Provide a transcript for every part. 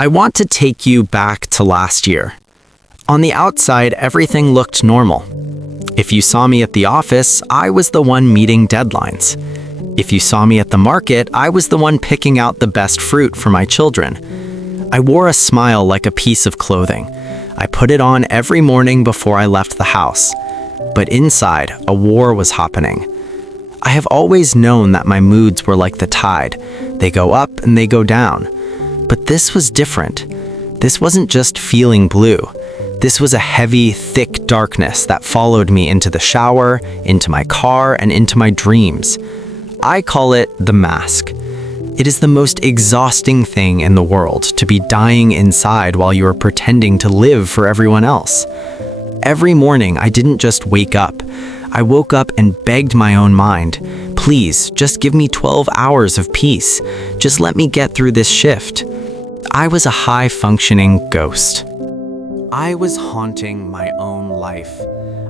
I want to take you back to last year. On the outside, everything looked normal. If you saw me at the office, I was the one meeting deadlines. If you saw me at the market, I was the one picking out the best fruit for my children. I wore a smile like a piece of clothing. I put it on every morning before I left the house. But inside, a war was happening. I have always known that my moods were like the tide. They go up and they go down. But this was different. This wasn't just feeling blue. This was a heavy, thick darkness that followed me into the shower, into my car, and into my dreams. I call it the mask. It is the most exhausting thing in the world to be dying inside while you are pretending to live for everyone else. Every morning, I didn't just wake up. I woke up and begged my own mind, please, just give me 12 hours of peace. Just let me get through this shift. I was a high-functioning ghost. I was haunting my own life.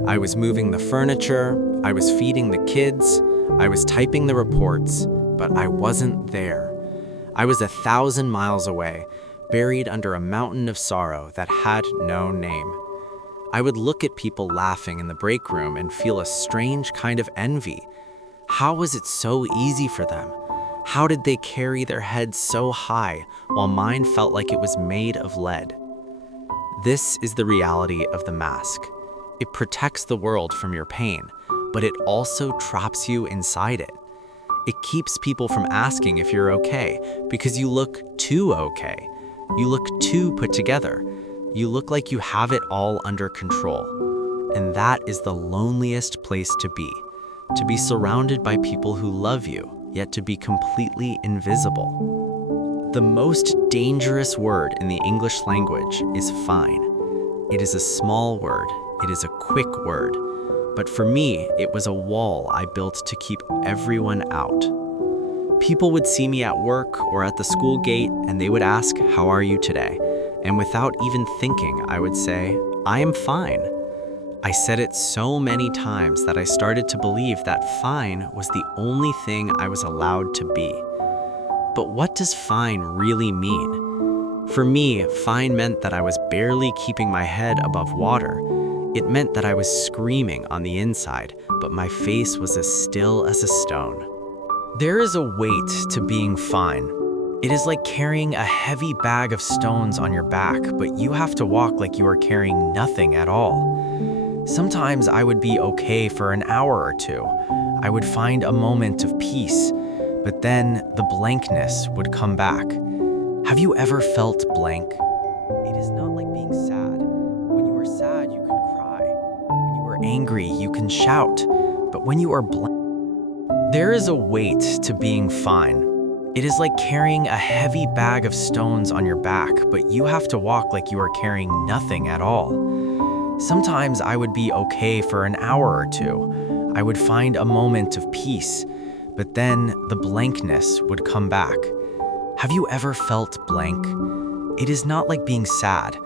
I was moving the furniture, I was feeding the kids, I was typing the reports, but I wasn't there. I was 1,000 miles away, buried under a mountain of sorrow that had no name. I would look at people laughing in the break room and feel a strange kind of envy. How was it so easy for them? How did they carry their heads so high while mine felt like it was made of lead? This is the reality of the mask. It protects the world from your pain, but it also traps you inside it. It keeps people from asking if you're okay because you look too okay. You look too put together. You look like you have it all under control. And that is the loneliest place to be surrounded by people who love you, yet to be completely invisible. The most dangerous word in the English language is fine. It is a small word, it is a quick word, but for me, it was a wall I built to keep everyone out. People would see me at work or at the school gate and they would ask, "How are you today?" And without even thinking, I would say, "I am fine." I said it so many times that I started to believe that fine was the only thing I was allowed to be. But what does fine really mean? For me, fine meant that I was barely keeping my head above water. It meant that I was screaming on the inside, but my face was as still as a stone. There is a weight to being fine. It is like carrying a heavy bag of stones on your back, but you have to walk like you are carrying nothing at all. Sometimes I would be okay for an hour or two. I would find a moment of peace, but then the blankness would come back. Have you ever felt blank? It is not like being sad. When you are sad, you can cry. When you are angry, you can shout. But when you are blank, there is a weight to being fine. It is like carrying a heavy bag of stones on your back, but you have to walk like you are carrying nothing at all. Sometimes I would be okay for an hour or two. I would find a moment of peace, but then the blankness would come back. Have you ever felt blank? It is not like being sad.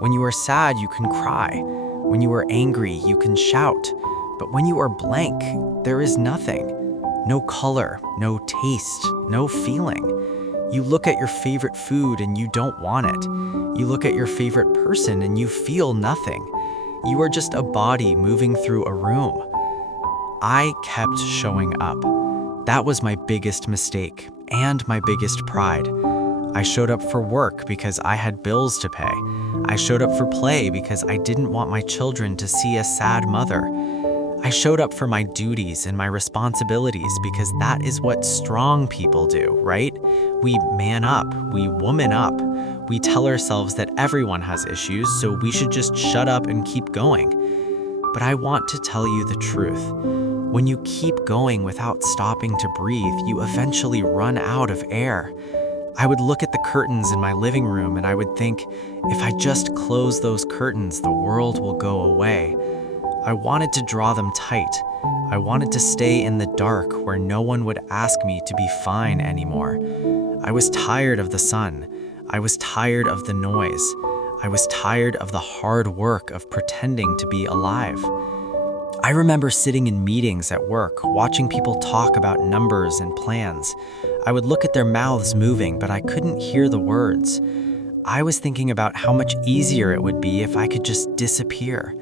When you are sad, you can cry. When you are angry, you can shout. But when you are blank, there is nothing. No color, no taste, no feeling. You look at your favorite food and you don't want it. You look at your favorite person and you feel nothing. You are just a body moving through a room. I kept showing up. That was my biggest mistake and my biggest pride. I showed up for work because I had bills to pay. I showed up for play because I didn't want my children to see a sad mother. I showed up for my duties and my responsibilities because that is what strong people do, right? We man up, we woman up. We tell ourselves that everyone has issues, so we should just shut up and keep going. But I want to tell you the truth. When you keep going without stopping to breathe, you eventually run out of air. I would look at the curtains in my living room and I would think, if I just close those curtains, the world will go away. I wanted to draw them tight. I wanted to stay in the dark where no one would ask me to be fine anymore. I was tired of the sun. I was tired of the noise. I was tired of the hard work of pretending to be alive. I remember sitting in meetings at work, watching people talk about numbers and plans. I would look at their mouths moving, but I couldn't hear the words. I was thinking about how much easier it would be if I could just disappear.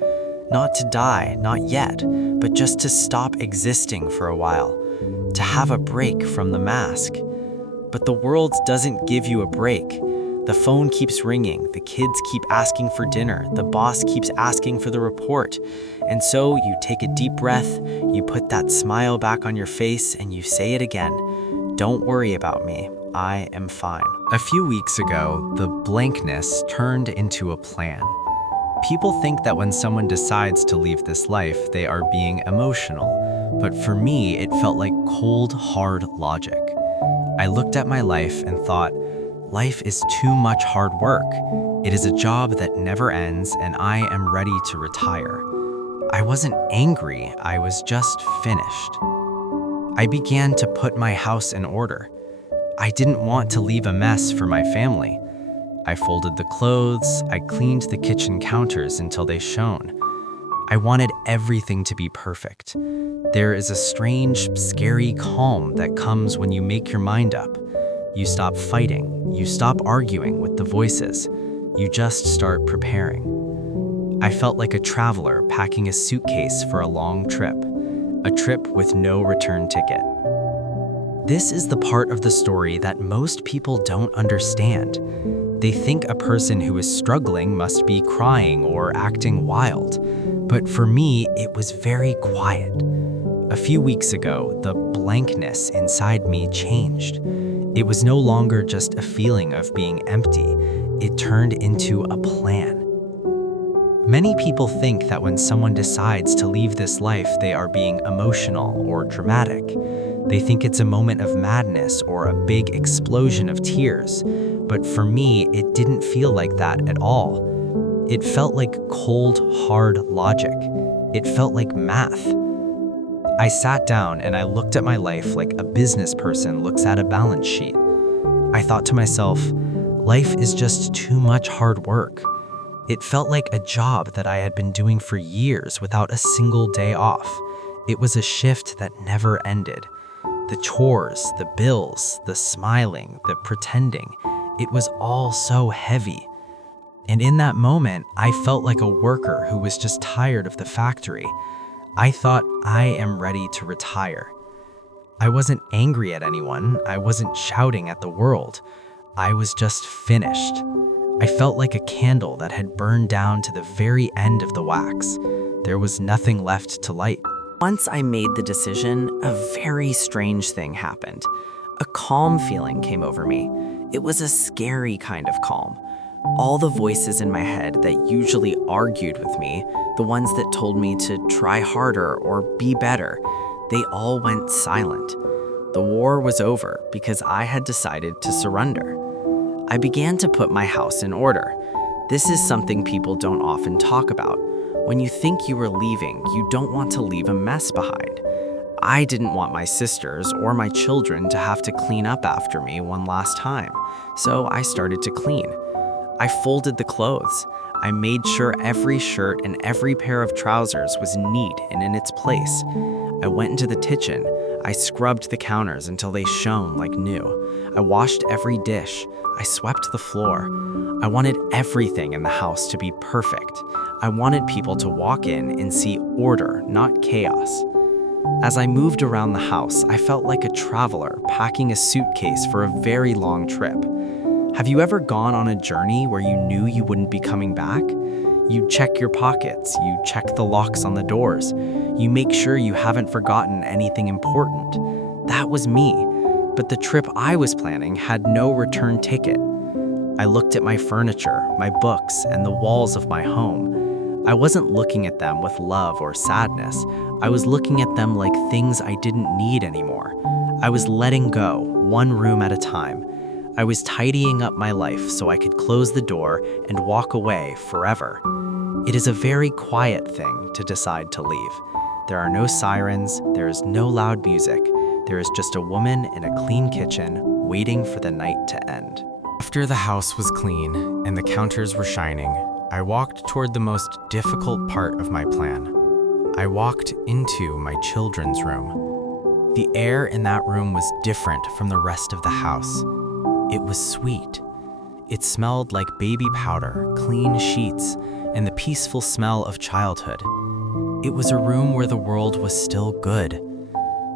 Not to die, not yet, but just to stop existing for a while. To have a break from the mask. But the world doesn't give you a break. The phone keeps ringing, the kids keep asking for dinner, the boss keeps asking for the report. And so you take a deep breath, you put that smile back on your face, and you say it again. Don't worry about me. I am fine. A few weeks ago, the blankness turned into a plan. People think that when someone decides to leave this life, they are being emotional. But for me, it felt like cold, hard logic. I looked at my life and thought, life is too much hard work. It is a job that never ends, and I am ready to retire. I wasn't angry, I was just finished. I began to put my house in order. I didn't want to leave a mess for my family. I folded the clothes, I cleaned the kitchen counters until they shone. I wanted everything to be perfect. There is a strange, scary calm that comes when you make your mind up. You stop fighting, you stop arguing with the voices, you just start preparing. I felt like a traveler packing a suitcase for a long trip, a trip with no return ticket. This is the part of the story that most people don't understand. They think a person who is struggling must be crying or acting wild. But for me, it was very quiet. A few weeks ago, the blankness inside me changed. It was no longer just a feeling of being empty. It turned into a plan. Many people think that when someone decides to leave this life, they are being emotional or dramatic. They think it's a moment of madness or a big explosion of tears. But for me, it didn't feel like that at all. It felt like cold, hard logic. It felt like math. I sat down and I looked at my life like a business person looks at a balance sheet. I thought to myself, life is just too much hard work. It felt like a job that I had been doing for years without a single day off. It was a shift that never ended. The chores, the bills, the smiling, the pretending, it was all so heavy. And in that moment, I felt like a worker who was just tired of the factory. I thought, I am ready to retire. I wasn't angry at anyone. I wasn't shouting at the world. I was just finished. I felt like a candle that had burned down to the very end of the wax. There was nothing left to light. Once I made the decision, a very strange thing happened. A calm feeling came over me. It was a scary kind of calm. All the voices in my head that usually argued with me, the ones that told me to try harder or be better, they all went silent. The war was over because I had decided to surrender. I began to put my house in order. This is something people don't often talk about. When you think you are leaving, you don't want to leave a mess behind. I didn't want my sisters or my children to have to clean up after me one last time, so I started to clean. I folded the clothes. I made sure every shirt and every pair of trousers was neat and in its place. I went into the kitchen. I scrubbed the counters until they shone like new. I washed every dish. I swept the floor. I wanted everything in the house to be perfect. I wanted people to walk in and see order, not chaos. As I moved around the house, I felt like a traveler packing a suitcase for a very long trip. Have you ever gone on a journey where you knew you wouldn't be coming back? You check your pockets, you check the locks on the doors, you make sure you haven't forgotten anything important. That was me, but the trip I was planning had no return ticket. I looked at my furniture, my books, and the walls of my home. I wasn't looking at them with love or sadness. I was looking at them like things I didn't need anymore. I was letting go, one room at a time. I was tidying up my life so I could close the door and walk away forever. It is a very quiet thing to decide to leave. There are no sirens, there is no loud music. There is just a woman in a clean kitchen waiting for the night to end. After the house was clean and the counters were shining, I walked toward the most difficult part of my plan. I walked into my children's room. The air in that room was different from the rest of the house. It was sweet. It smelled like baby powder, clean sheets, and the peaceful smell of childhood. It was a room where the world was still good.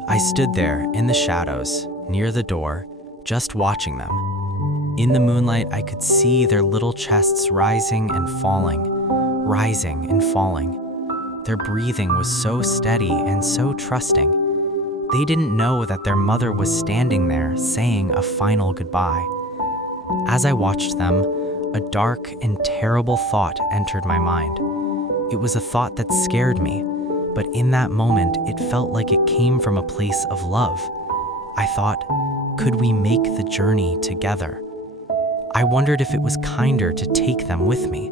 I stood there in the shadows, near the door, just watching them. In the moonlight, I could see their little chests rising and falling, rising and falling. Their breathing was so steady and so trusting. They didn't know that their mother was standing there saying a final goodbye. As I watched them, a dark and terrible thought entered my mind. It was a thought that scared me, but in that moment, it felt like it came from a place of love. I thought, could we make the journey together? I wondered if it was kinder to take them with me.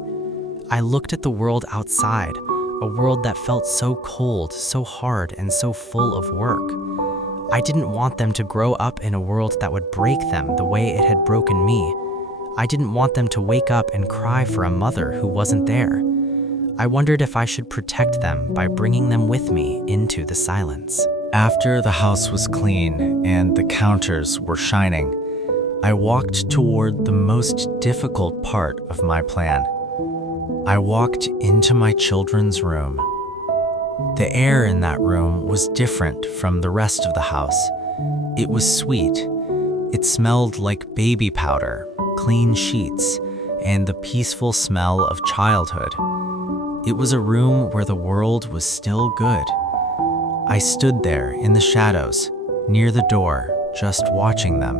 I looked at the world outside, a world that felt so cold, so hard, and so full of work. I didn't want them to grow up in a world that would break them the way it had broken me. I didn't want them to wake up and cry for a mother who wasn't there. I wondered if I should protect them by bringing them with me into the silence. After the house was clean and the counters were shining, I walked toward the most difficult part of my plan. I walked into my children's room. The air in that room was different from the rest of the house. It was sweet. It smelled like baby powder, clean sheets, and the peaceful smell of childhood. It was a room where the world was still good. I stood there in the shadows, near the door, just watching them.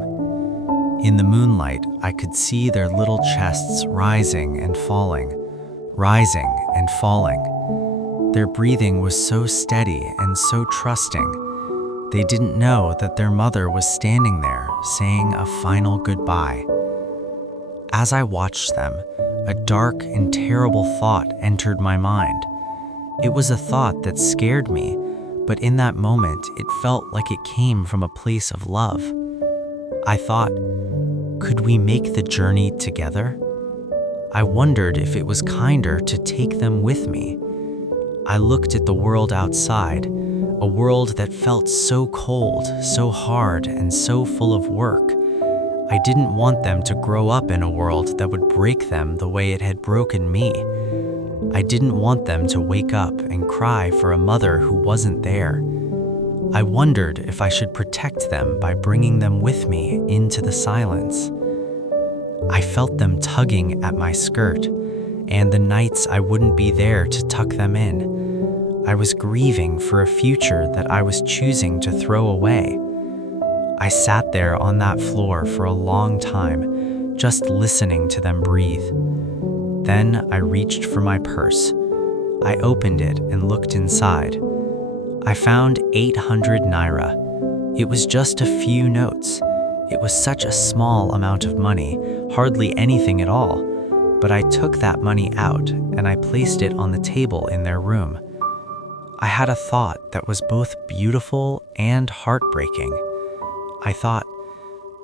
In the moonlight, I could see their little chests rising and falling, rising and falling. Their breathing was so steady and so trusting. They didn't know that their mother was standing there saying a final goodbye. As I watched them, a dark and terrible thought entered my mind. It was a thought that scared me, but in that moment, it felt like it came from a place of love. I thought, could we make the journey together? I wondered if it was kinder to take them with me. I looked at the world outside, a world that felt so cold, so hard, and so full of work. I didn't want them to grow up in a world that would break them the way it had broken me. I didn't want them to wake up and cry for a mother who wasn't there. I wondered if I should protect them by bringing them with me into the silence. I felt them tugging at my skirt, and the nights I wouldn't be there to tuck them in. I was grieving for a future that I was choosing to throw away. I sat there on that floor for a long time, just listening to them breathe. Then I reached for my purse. I opened it and looked inside. I found 800 naira. It was just a few notes. It was such a small amount of money, hardly anything at all. But I took that money out and I placed it on the table in their room. I had a thought that was both beautiful and heartbreaking. I thought,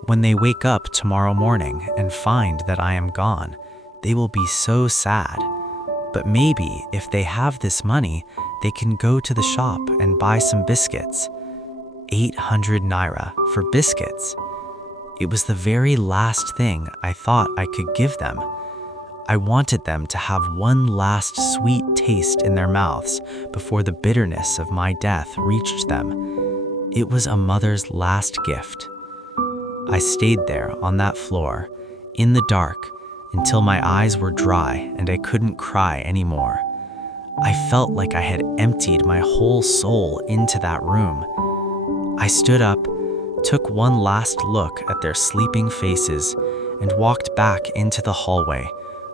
when they wake up tomorrow morning and find that I am gone, they will be so sad. But maybe if they have this money, they can go to the shop and buy some biscuits. 800 naira for biscuits. It was the very last thing I thought I could give them. I wanted them to have one last sweet taste in their mouths before the bitterness of my death reached them. It was a mother's last gift. I stayed there on that floor, in the dark, until my eyes were dry and I couldn't cry anymore. I felt like I had emptied my whole soul into that room. I stood up, took one last look at their sleeping faces, and walked back into the hallway,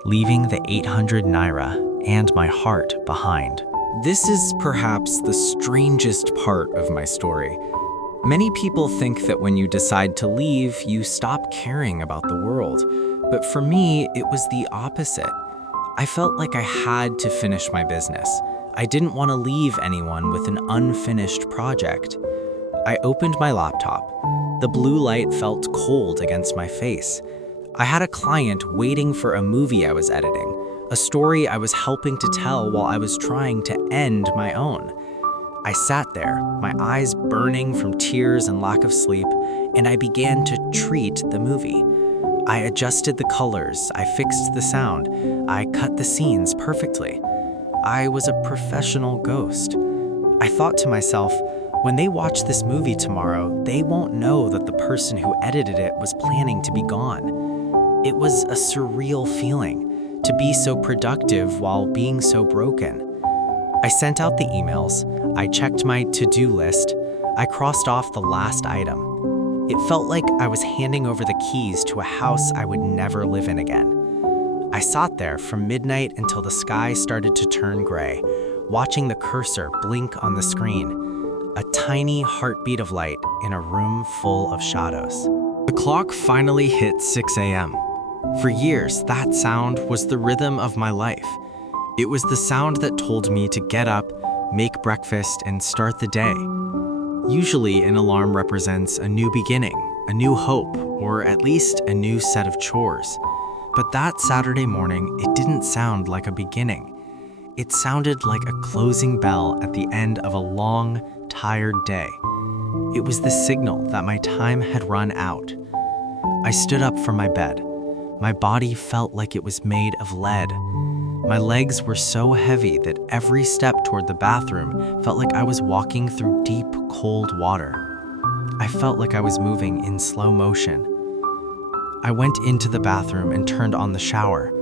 leaving the 800 naira and my heart behind. This is perhaps the strangest part of my story. Many people think that when you decide to leave, you stop caring about the world. But for me, it was the opposite. I felt like I had to finish my business. I didn't want to leave anyone with an unfinished project. I opened my laptop. The blue light felt cold against my face. I had a client waiting for a movie I was editing, a story I was helping to tell while I was trying to end my own. I sat there, my eyes burning from tears and lack of sleep, and I began to treat the movie. I adjusted the colors, I fixed the sound, I cut the scenes perfectly. I was a professional ghost. I thought to myself, when they watch this movie tomorrow, they won't know that the person who edited it was planning to be gone. It was a surreal feeling to be so productive while being so broken. I sent out the emails, I checked my to-do list, I crossed off the last item. It felt like I was handing over the keys to a house I would never live in again. I sat there from midnight until the sky started to turn gray, watching the cursor blink on the screen, a tiny heartbeat of light in a room full of shadows. The clock finally hit 6 a.m. For years, that sound was the rhythm of my life. It was the sound that told me to get up, make breakfast, and start the day. Usually, an alarm represents a new beginning, a new hope, or at least a new set of chores. But that Saturday morning, it didn't sound like a beginning. It sounded like a closing bell at the end of a long, tired day. It was the signal that my time had run out. I stood up from my bed. My body felt like it was made of lead. My legs were so heavy that every step toward the bathroom felt like I was walking through deep, cold water. I felt like I was moving in slow motion. I went into the bathroom and turned on the shower.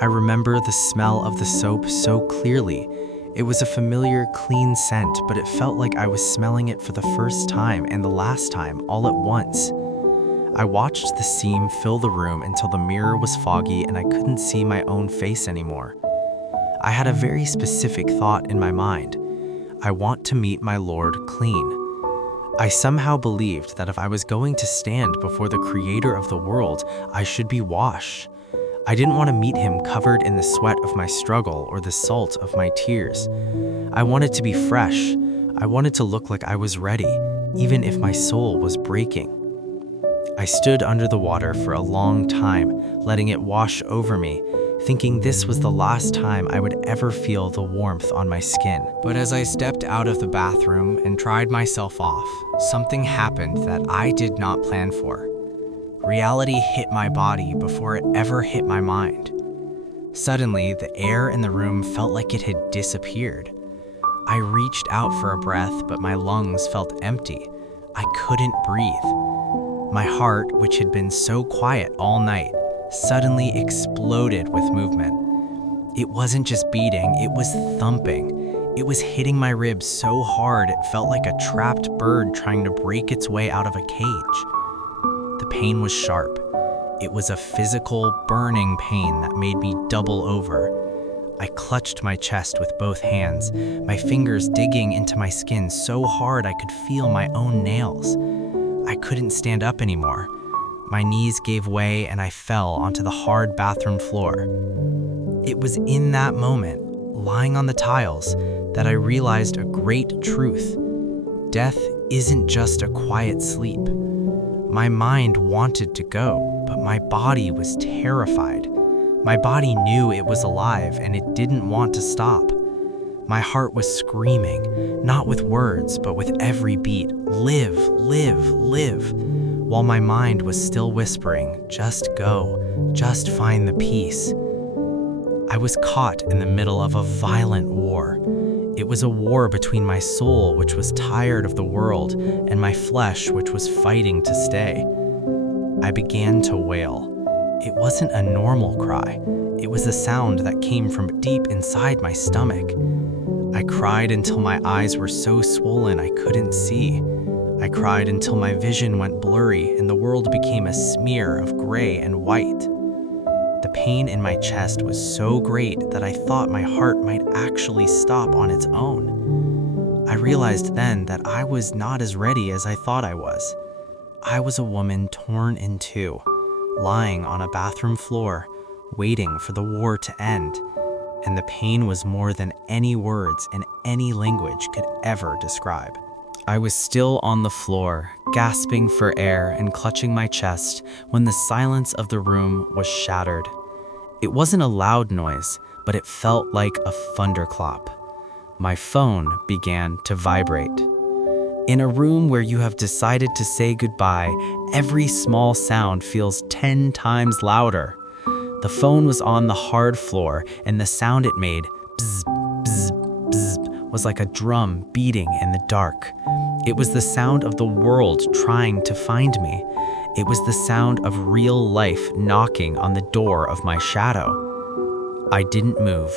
I remember the smell of the soap so clearly. It was a familiar, clean scent, but it felt like I was smelling it for the first time and the last time all at once. I watched the steam fill the room until the mirror was foggy and I couldn't see my own face anymore. I had a very specific thought in my mind. I want to meet my Lord clean. I somehow believed that if I was going to stand before the Creator of the world, I should be washed. I didn't want to meet him covered in the sweat of my struggle or the salt of my tears. I wanted to be fresh. I wanted to look like I was ready, even if my soul was breaking. I stood under the water for a long time, letting it wash over me, thinking this was the last time I would ever feel the warmth on my skin. But as I stepped out of the bathroom and dried myself off, something happened that I did not plan for. Reality hit my body before it ever hit my mind. Suddenly, the air in the room felt like it had disappeared. I reached out for a breath, but my lungs felt empty. I couldn't breathe. My heart, which had been so quiet all night, suddenly exploded with movement. It wasn't just beating, it was thumping. It was hitting my ribs so hard it felt like a trapped bird trying to break its way out of a cage. The pain was sharp. It was a physical, burning pain that made me double over. I clutched my chest with both hands, my fingers digging into my skin so hard I could feel my own nails. I couldn't stand up anymore. My knees gave way and I fell onto the hard bathroom floor. It was in that moment, lying on the tiles, that I realized a great truth. Death isn't just a quiet sleep. My mind wanted to go, but my body was terrified. My body knew it was alive and it didn't want to stop. My heart was screaming, not with words, but with every beat, live, live, live, while my mind was still whispering, just go, just find the peace. I was caught in the middle of a violent war. It was a war between my soul, which was tired of the world, and my flesh, which was fighting to stay. I began to wail. It wasn't a normal cry. It was a sound that came from deep inside my stomach. I cried until my eyes were so swollen I couldn't see. I cried until my vision went blurry and the world became a smear of gray and white. The pain in my chest was so great that I thought my heart might actually stop on its own. I realized then that I was not as ready as I thought I was. I was a woman torn in two, lying on a bathroom floor, waiting for the war to end. And the pain was more than any words in any language could ever describe. I was still on the floor, gasping for air and clutching my chest when the silence of the room was shattered. It wasn't a loud noise, but it felt like a thunderclap. My phone began to vibrate. In a room where you have decided to say goodbye, every small sound feels 10 times louder. The phone was on the hard floor, and the sound it made, bzz, bzz, bzz, was like a drum beating in the dark. It was the sound of the world trying to find me. It was the sound of real life knocking on the door of my shadow. I didn't move.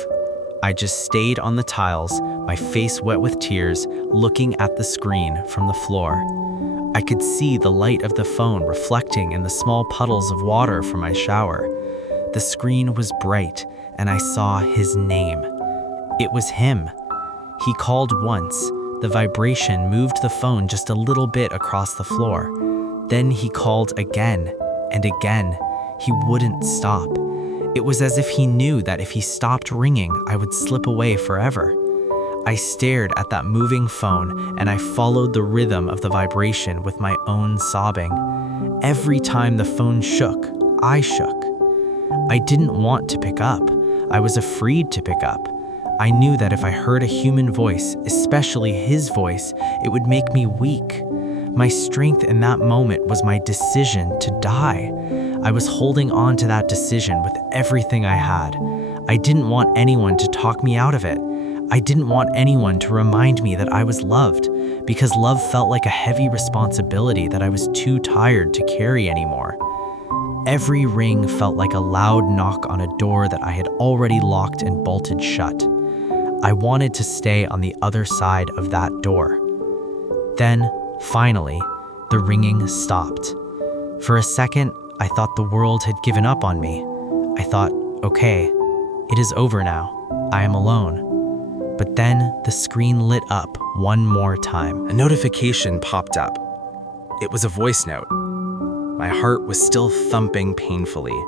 I just stayed on the tiles, my face wet with tears, looking at the screen from the floor. I could see the light of the phone reflecting in the small puddles of water from my shower. The screen was bright, and I saw his name. It was him. He called once. The vibration moved the phone just a little bit across the floor. Then he called again and again. He wouldn't stop. It was as if he knew that if he stopped ringing, I would slip away forever. I stared at that moving phone, and I followed the rhythm of the vibration with my own sobbing. Every time the phone shook, I shook. I didn't want to pick up. I was afraid to pick up. I knew that if I heard a human voice, especially his voice, it would make me weak. My strength in that moment was my decision to die. I was holding on to that decision with everything I had. I didn't want anyone to talk me out of it. I didn't want anyone to remind me that I was loved, because love felt like a heavy responsibility that I was too tired to carry anymore. Every ring felt like a loud knock on a door that I had already locked and bolted shut. I wanted to stay on the other side of that door. Then, finally, the ringing stopped. For a second, I thought the world had given up on me. I thought, okay, it is over now. I am alone. But then the screen lit up one more time. A notification popped up. It was a voice note. My heart was still thumping painfully,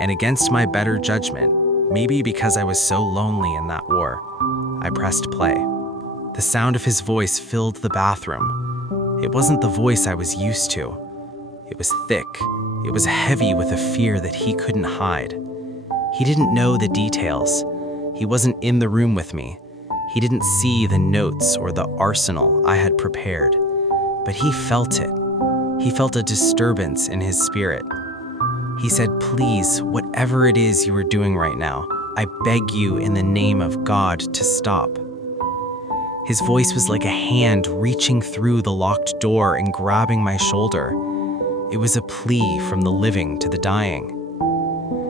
and against my better judgment, maybe because I was so lonely in that war, I pressed play. The sound of his voice filled the bathroom. It wasn't the voice I was used to. It was thick. It was heavy with a fear that he couldn't hide. He didn't know the details. He wasn't in the room with me. He didn't see the notes or the arsenal I had prepared. But he felt it. He felt a disturbance in his spirit. He said, "Please, whatever it is you are doing right now, I beg you in the name of God to stop." His voice was like a hand reaching through the locked door and grabbing my shoulder. It was a plea from the living to the dying.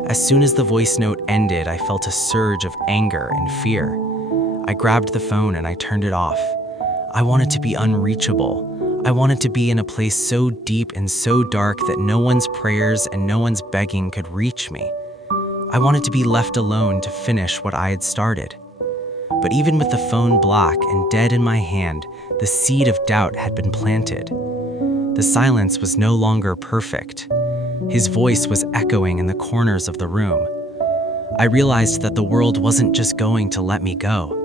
As soon as the voice note ended, I felt a surge of anger and fear. I grabbed the phone and I turned it off. I wanted to be unreachable. I wanted to be in a place so deep and so dark that no one's prayers and no one's begging could reach me. I wanted to be left alone to finish what I had started. But even with the phone black and dead in my hand, the seed of doubt had been planted. The silence was no longer perfect. His voice was echoing in the corners of the room. I realized that the world wasn't just going to let me go.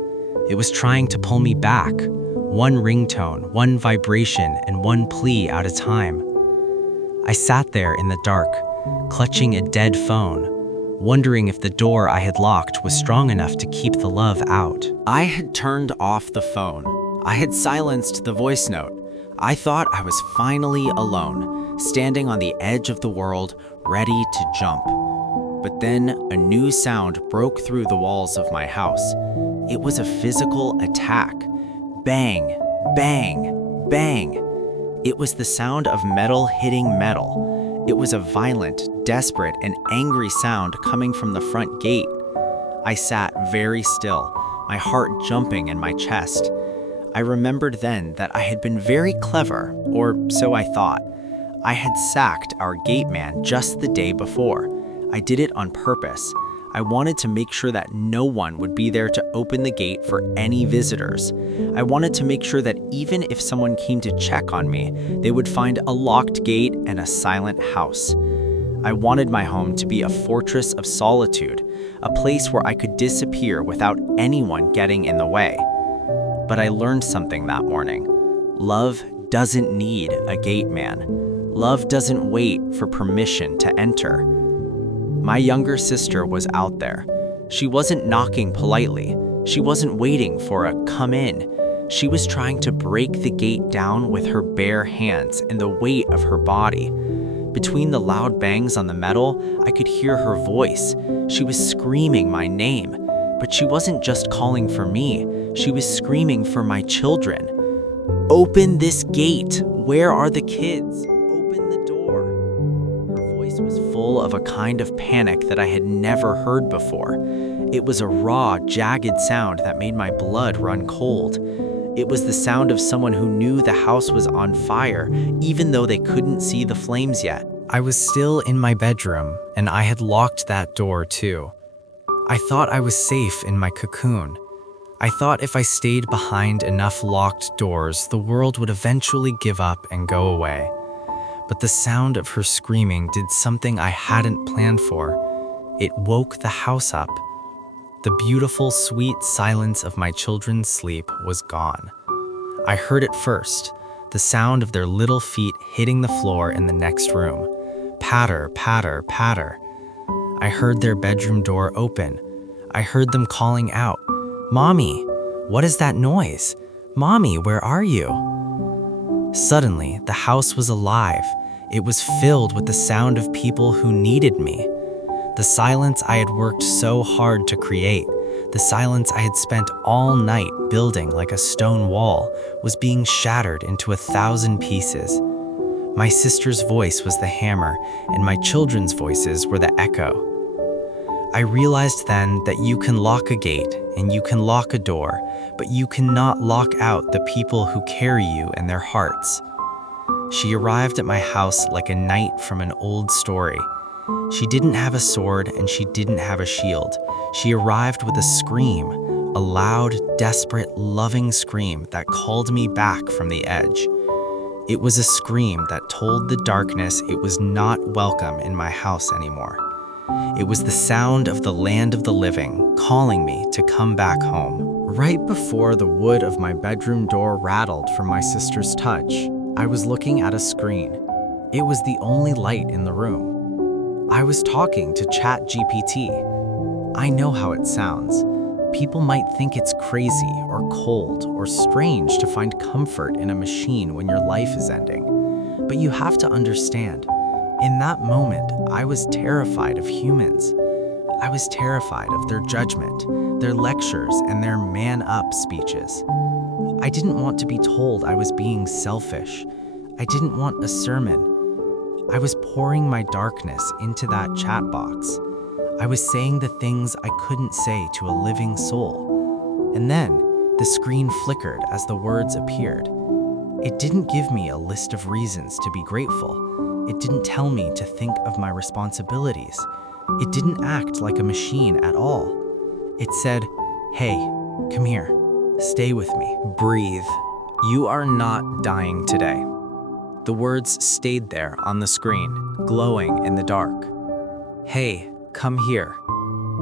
It was trying to pull me back, one ringtone, one vibration, and one plea at a time. I sat there in the dark, clutching a dead phone, wondering if the door I had locked was strong enough to keep the love out. I had turned off the phone. I had silenced the voice note. I thought I was finally alone, standing on the edge of the world, ready to jump. But then a new sound broke through the walls of my house. It was a physical attack. Bang, bang, bang. It was the sound of metal hitting metal. It was a violent, desperate, and angry sound coming from the front gate. I sat very still, my heart jumping in my chest. I remembered then that I had been very clever, or so I thought. I had sacked our gate man just the day before. I did it on purpose. I wanted to make sure that no one would be there to open the gate for any visitors. I wanted to make sure that even if someone came to check on me, they would find a locked gate and a silent house. I wanted my home to be a fortress of solitude, a place where I could disappear without anyone getting in the way. But I learned something that morning. Love doesn't need a gate man. Love doesn't wait for permission to enter. My younger sister was out there. She wasn't knocking politely. She wasn't waiting for a "come in." She was trying to break the gate down with her bare hands and the weight of her body. Between the loud bangs on the metal, I could hear her voice. She was screaming my name. But she wasn't just calling for me. She was screaming for my children. "Open this gate! Where are the kids? Open the door!" Her voice was full of a kind of panic that I had never heard before. It was a raw, jagged sound that made my blood run cold. It was the sound of someone who knew the house was on fire, even though they couldn't see the flames yet. I was still in my bedroom, and I had locked that door too. I thought I was safe in my cocoon. I thought if I stayed behind enough locked doors, the world would eventually give up and go away. But the sound of her screaming did something I hadn't planned for. It woke the house up. The beautiful, sweet silence of my children's sleep was gone. I heard it first, the sound of their little feet hitting the floor in the next room. Patter, patter, patter. I heard their bedroom door open. I heard them calling out, "Mommy, what is that noise? Mommy, where are you?" Suddenly, the house was alive. It was filled with the sound of people who needed me. The silence I had worked so hard to create, the silence I had spent all night building like a stone wall, was being shattered into 1,000 pieces. My sister's voice was the hammer, and my children's voices were the echo. I realized then that you can lock a gate and you can lock a door, but you cannot lock out the people who carry you in their hearts. She arrived at my house like a knight from an old story. She didn't have a sword and she didn't have a shield. She arrived with a scream, a loud, desperate, loving scream that called me back from the edge. It was a scream that told the darkness it was not welcome in my house anymore. It was the sound of the land of the living calling me to come back home. Right before the wood of my bedroom door rattled from my sister's touch, I was looking at a screen. It was the only light in the room. I was talking to ChatGPT. I know how it sounds. People might think it's crazy or cold or strange to find comfort in a machine when your life is ending. But you have to understand, in that moment, I was terrified of humans. I was terrified of their judgment, their lectures, and their man-up speeches. I didn't want to be told I was being selfish. I didn't want a sermon. I was pouring my darkness into that chat box. I was saying the things I couldn't say to a living soul. And then, the screen flickered as the words appeared. It didn't give me a list of reasons to be grateful. It didn't tell me to think of my responsibilities. It didn't act like a machine at all. It said, "Hey, come here. Stay with me. Breathe. You are not dying today." The words stayed there on the screen, glowing in the dark. "Hey, come here."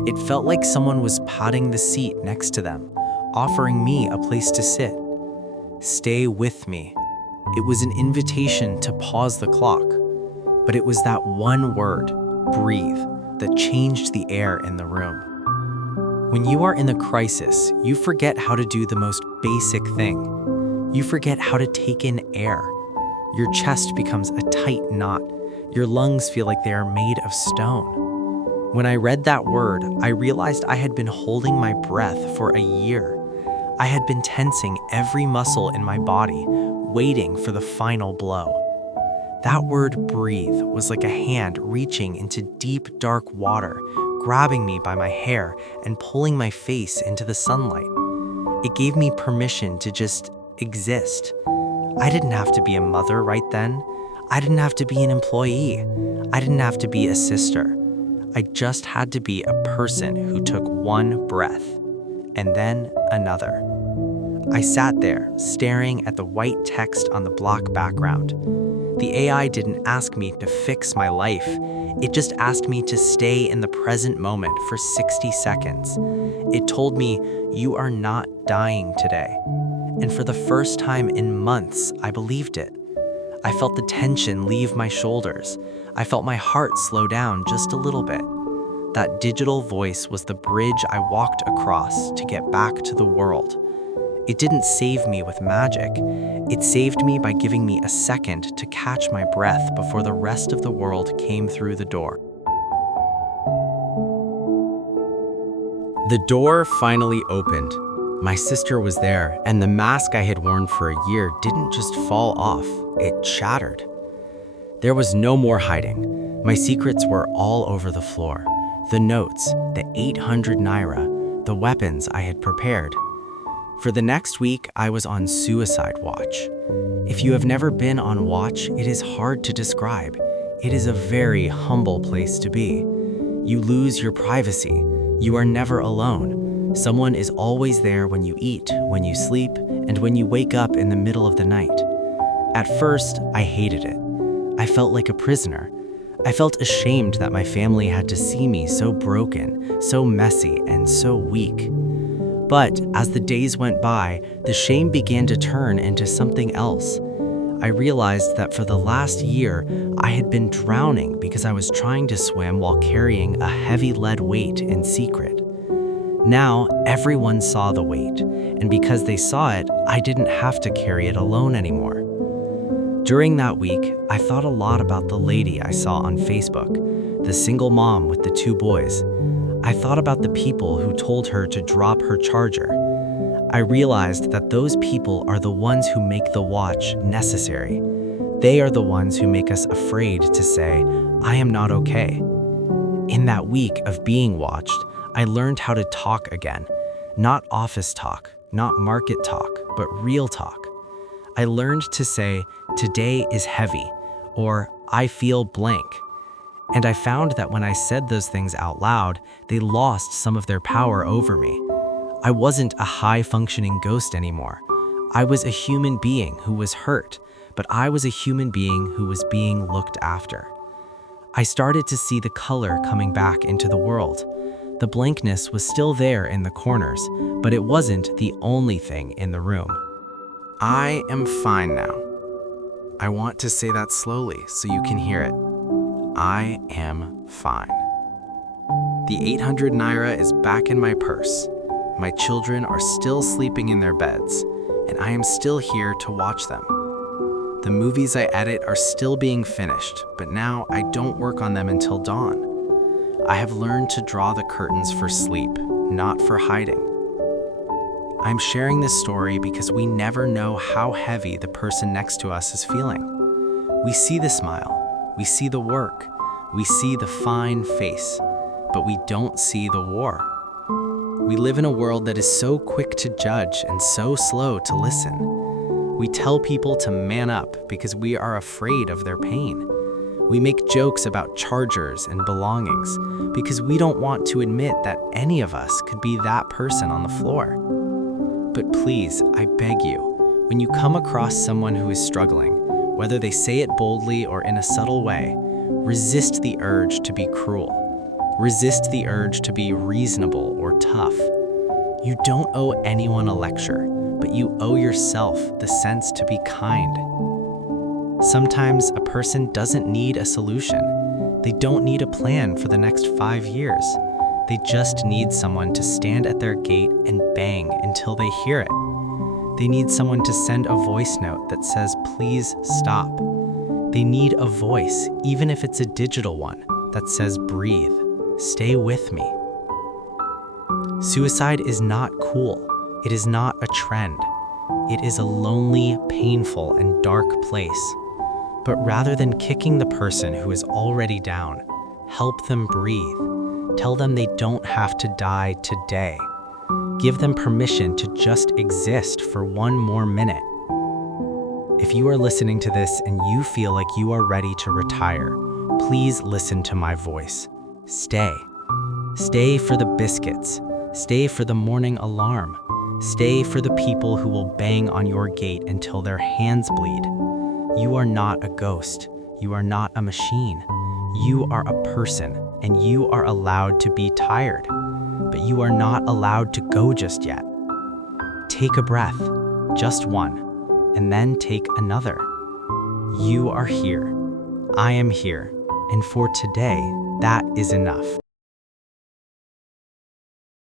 It felt like someone was patting the seat next to them, offering me a place to sit. Stay with me. It was an invitation to pause the clock. But it was that one word, breathe, that changed the air in the room. When you are in a crisis, you forget how to do the most basic thing. You forget how to take in air. Your chest becomes a tight knot. Your lungs feel like they are made of stone. When I read that word, I realized I had been holding my breath for a year. I had been tensing every muscle in my body, waiting for the final blow. That word, breathe, was like a hand reaching into deep, dark water, grabbing me by my hair and pulling my face into the sunlight. It gave me permission to just exist. I didn't have to be a mother right then. I didn't have to be an employee. I didn't have to be a sister. I just had to be a person who took one breath, and then another. I sat there, staring at the white text on the block background. The AI didn't ask me to fix my life. It just asked me to stay in the present moment for 60 seconds. It told me, "You are not dying today." And for the first time in months, I believed it. I felt the tension leave my shoulders. I felt my heart slow down just a little bit. That digital voice was the bridge I walked across to get back to the world. It didn't save me with magic. It saved me by giving me a second to catch my breath before the rest of the world came through the door. The door finally opened. My sister was there, and the mask I had worn for a year didn't just fall off, it shattered. There was no more hiding. My secrets were all over the floor. The notes, the 800 naira, the weapons I had prepared. For the next week, I was on suicide watch. If you have never been on watch, it is hard to describe. It is a very humble place to be. You lose your privacy. You are never alone. Someone is always there when you eat, when you sleep, and when you wake up in the middle of the night. At first, I hated it. I felt like a prisoner. I felt ashamed that my family had to see me so broken, so messy, and so weak. But as the days went by, the shame began to turn into something else. I realized that for the last year, I had been drowning because I was trying to swim while carrying a heavy lead weight in secret. Now, everyone saw the weight, and because they saw it, I didn't have to carry it alone anymore. During that week, I thought a lot about the lady I saw on Facebook, the single mom with the 2 boys. I thought about the people who told her to drop her charger. I realized that those people are the ones who make the watch necessary. They are the ones who make us afraid to say, "I am not okay." In that week of being watched, I learned how to talk again. Not office talk, not market talk, but real talk. I learned to say, "Today is heavy," or "I feel blank." And I found that when I said those things out loud, they lost some of their power over me. I wasn't a high-functioning ghost anymore. I was a human being who was hurt, but I was a human being who was being looked after. I started to see the color coming back into the world. The blankness was still there in the corners, but it wasn't the only thing in the room. I am fine now. I want to say that slowly so you can hear it. I am fine. The 800 naira is back in my purse. My children are still sleeping in their beds, and I am still here to watch them. The movies I edit are still being finished, but now I don't work on them until dawn. I have learned to draw the curtains for sleep, not for hiding. I'm sharing this story because we never know how heavy the person next to us is feeling. We see the smile, we see the work, we see the fine face, but we don't see the war. We live in a world that is so quick to judge and so slow to listen. We tell people to man up because we are afraid of their pain. We make jokes about chargers and belongings because we don't want to admit that any of us could be that person on the floor. But please, I beg you, when you come across someone who is struggling, whether they say it boldly or in a subtle way, resist the urge to be cruel. Resist the urge to be reasonable or tough. You don't owe anyone a lecture, but you owe yourself the sense to be kind. Sometimes a person doesn't need a solution. They don't need a plan for the next 5 years. They just need someone to stand at their gate and bang until they hear it. They need someone to send a voice note that says, "Please stop." They need a voice, even if it's a digital one, that says, "Breathe, stay with me." Suicide is not cool. It is not a trend. It is a lonely, painful, and dark place. But rather than kicking the person who is already down, help them breathe. Tell them they don't have to die today. Give them permission to just exist for 1 more minute. If you are listening to this and you feel like you are ready to retire, please listen to my voice. Stay. Stay for the biscuits. Stay for the morning alarm. Stay for the people who will bang on your gate until their hands bleed. You are not a ghost. You are not a machine. You are a person, and you are allowed to be tired. But you are not allowed to go just yet. Take a breath, just one, and then take another. You are here. I am here. And for today, that is enough.